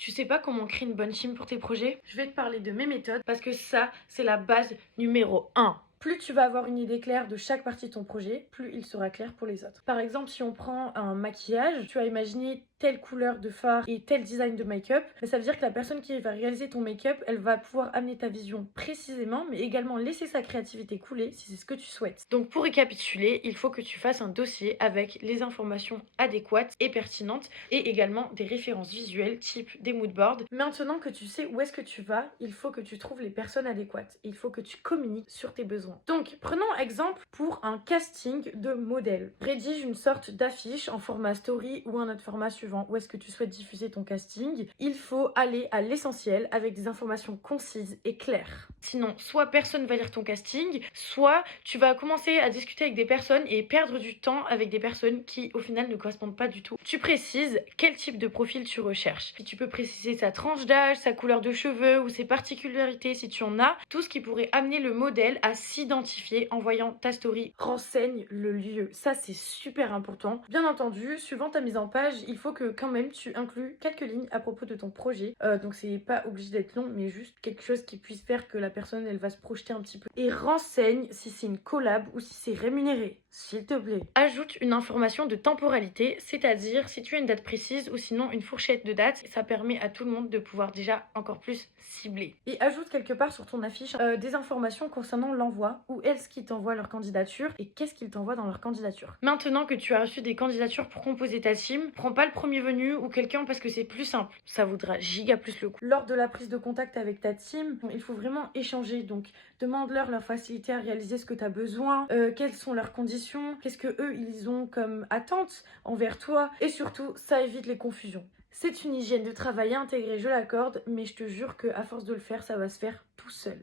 Tu sais pas comment créer une bonne team pour tes projets? Je vais te parler de mes méthodes parce que ça, c'est la base numéro 1. Plus tu vas avoir une idée claire de chaque partie de ton projet, plus il sera clair pour les autres. Par exemple, si on prend un maquillage, tu as imaginé telle couleur de fard et tel design de make-up, mais ça veut dire que la personne qui va réaliser ton make-up, elle va pouvoir amener ta vision précisément, mais également laisser sa créativité couler si c'est ce que tu souhaites. Donc pour récapituler, il faut que tu fasses un dossier avec les informations adéquates et pertinentes et également des références visuelles type des moodboards. Maintenant que tu sais où est-ce que tu vas, il faut que tu trouves les personnes adéquates et il faut que tu communiques sur tes besoins. Donc, prenons exemple pour un casting de modèle. Rédige une sorte d'affiche en format story ou un autre format suivant où est-ce que tu souhaites diffuser ton casting. Il faut aller à l'essentiel avec des informations concises et claires. Sinon, soit personne va lire ton casting, soit tu vas commencer à discuter avec des personnes et perdre du temps avec des personnes qui, au final, ne correspondent pas du tout. Tu précises quel type de profil tu recherches. Si tu peux préciser sa tranche d'âge, sa couleur de cheveux ou ses particularités si tu en as, tout ce qui pourrait amener le modèle à s'identifier en voyant ta story. Renseigne le lieu, ça c'est super important. Bien entendu, suivant ta mise en page, il faut que quand même tu inclues quelques lignes à propos de ton projet. Donc c'est pas obligé d'être long, mais juste quelque chose qui puisse faire que la personne elle va se projeter un petit peu. Et renseigne si c'est une collab ou si c'est rémunéré, s'il te plaît. Ajoute une information de temporalité, c'est-à-dire si tu as une date précise ou sinon une fourchette de date, ça permet à tout le monde de pouvoir déjà encore plus cibler. Et ajoute quelque part sur ton affiche des informations concernant l'envoi, où est-ce qu'ils t'envoient leur candidature et qu'est-ce qu'ils t'envoient dans leur candidature. Maintenant que tu as reçu des candidatures pour composer ta team, prends pas le premier venu ou quelqu'un parce que c'est plus simple. Ça vaudra giga plus le coup. Lors de la prise de contact avec ta team, il faut vraiment échanger. Donc demande-leur leur facilité à réaliser ce que tu as besoin, quelles sont leurs conditions, qu'est-ce que eux ils ont comme attente envers toi et surtout ça évite les confusions. C'est une hygiène de travail intégrée, je l'accorde, mais je te jure qu'à force de le faire, ça va se faire tout seul.